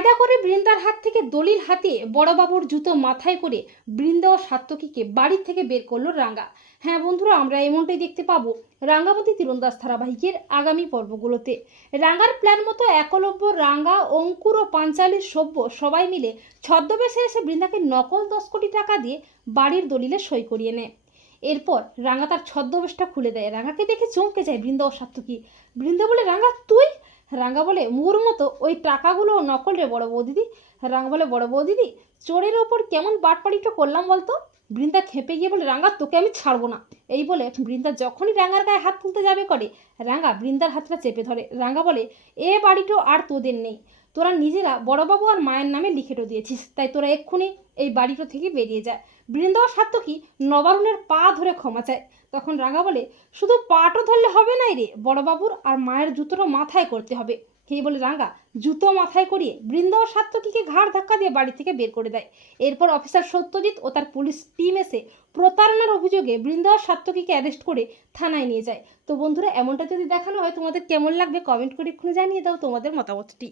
কায়দা করে বৃন্দার হাত থেকে দলিল হাতে বড়বাবুর জুতো মাথায় করে বৃন্দা ও সাত্তকীকে বাড়ি থেকে বের করল রাঙ্গা। হ্যাঁ বন্ধুরা, আমরা এমনটাই দেখতে পাবো রাঙ্গাবতী তীরন্দাজ ধারাবাহিকের আগামী পর্বগুলোতে। রাঙ্গার প্ল্যান মতো একলব্য রাঙ্গা, অঙ্কুর ও পাঞ্চালির সভ্য সবাই মিলে ছদ্মবেশে এসে বৃন্দাকে নকল দশ কোটি টাকা দিয়ে বাড়ির দলিলে সই করিয়ে নেয়। এরপর রাঙ্গা তার ছদ্মবেশটা খুলে দেয়। রাঙ্গাকে দেখে চমকে যায় বৃন্দা ও সাত্তকী বৃন্দা বলে, রাঙ্গা, তুই রাঙ্গা বলে মুর মতো ওই টাকাগুলো নকল রে বড় বৌদিদি। রাঙ্গা বলে বড় বৌদিদি, চোরের ওপর কেমন বাটপাড়িটা করলাম বলতো? বৃন্দা খেপে গিয়ে বলে, রাঙ্গা, তোকে আমি ছাড়বো না। এই বলে বৃন্দা যখনই রাঙ্গার গায়ে হাত তুলতে যাবে করে, রাঙ্গা বৃন্দার হাতটা চেপে ধরে। রাঙ্গা বলে, এ বাড়িটাও আর তোদের নেই। তোরা নিজেরা বড়বাবু আর মায়ের নামে লিখেটো দিয়েছিস। তাই তোরা এক্ষুনি এই বাড়িটো থেকে বেরিয়ে যায় বৃন্দা ও সাত্তকী নবারুণের পা ধরে ক্ষমা চায়। তখন রাঙা বলে, শুধু পাটও ধরলে হবে নাই রে? বড়বাবুর আর মায়ের জুতোটা মাথায় করতে হবে। এই বলে রাঙ্গা জুতো মাথায় করিয়ে বৃন্দা ও সাত্তকীকে ঘাড় ধাক্কা দিয়ে বাড়ি থেকে বের করে দেয়। এরপর অফিসার সত্যজিৎ ও তার পুলিশ টিম এসে প্রতারণার অভিযোগে বৃন্দা ও সাত্তকীকে অ্যারেস্ট করে থানায় নিয়ে যায়। তো বন্ধুরা, এমনটা যদি দেখানো হয় তোমাদের কেমন লাগবে কমেন্ট করে এক্ষুনি জানিয়ে দাও তোমাদের মতামতটি।